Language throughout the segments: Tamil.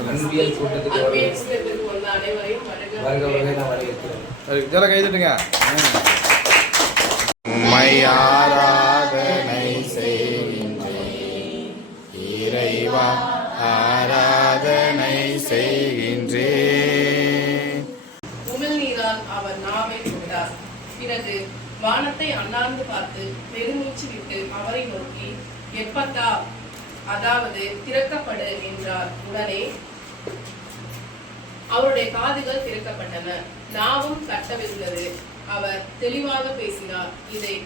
அன்பியல் கூட்டத்துக்கு வருகை- அன்பேசுவதற்கு வந்த அனைவரையும் வருக வருக வருகை நான் வரவேற்கிறேன் இதெல்லாம் கைதுட்டுங்க உம்மை ஆராதனை செய்கின்றேன். இறைவா ஆராதனை செய்கின்றேன். உமிழ்நீரால் அவர் நாவை கொண்டார் பிறகு வானத்தை அண்ணாந்து பார்த்து பெருமூச்சு விட்டு அவரை நோக்கி எப்பத்தா அதாவது திறக்கப்படு என்றார் உடனே அவருடைய காதுகள் திறக்கப்பட்டன. நாவும் கட்டவிருந்தது அவர் தெளிவாக பேசினார். இதை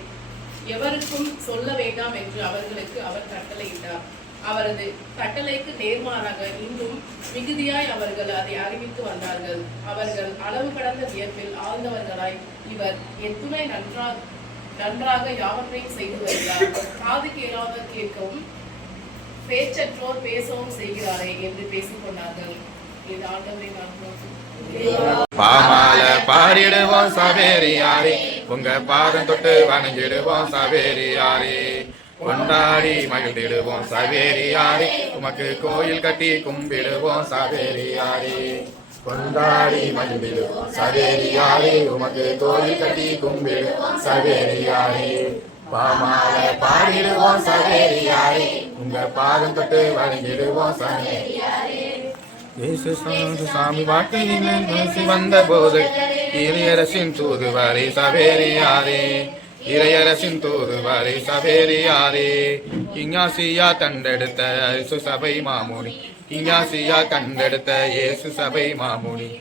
எவருக்கும் சொல்ல வேண்டாம் என்று அவர்களுக்கு அவர் கட்டளையிட்டார். அவரது கட்டளைக்கு நேர்மாறாக இன்னும் மிகுதியாய் அவர்கள் அதை அறிவித்து வந்தார்கள். அவர்கள் அளவு கடந்த வியப்பில் ஆழ்ந்தவர்களாய் இவர் எத்துணை நன்றாக நன்றாக யாவற்றையும் செய்து வருகிறார். காது கேளாத கேட்கவும் பேச்சற்றோர் பேசவும் செய்கிறாரே என்று பேசிக் கொண்டார்கள் இது ஆண்டவரின் அனுபவம் பாமால பாடிடுவோம் சவேரியாரே. உங்க பாதம் தொட்டு வணங்கிடுவோம் சவேரியாரே. கொண்டாடி மகிழ்ந்திடுவோம் சவேரியாரே. உமக்கு கோயில் கட்டி கும்பிடுவோம் சவேரியாரே. கொண்டாடி மகிழ்ந்திடுவோம் சவேரியாரே. உமக்கு கோயில் கட்டி கும்பிடுவோம் சவேரியாரே. பாமால பாடிடுவோம் சவேரியாரே உங்க பாதம் தொட்டு வணங்கிடுவோம் சவேரியாரே இயேசு சாமி சாமி வாக்கையிலே வந்த போது இளையரசின் தூதுவாரே சவேரியாரே இளையரசின் தூதுவாரே சவேரியாரே இங்காசியா கண்டெடுத்த இயேசு சபை மாமுனி. இங்காசியா கண்டெடுத்த இயேசு சபை மாமுனி.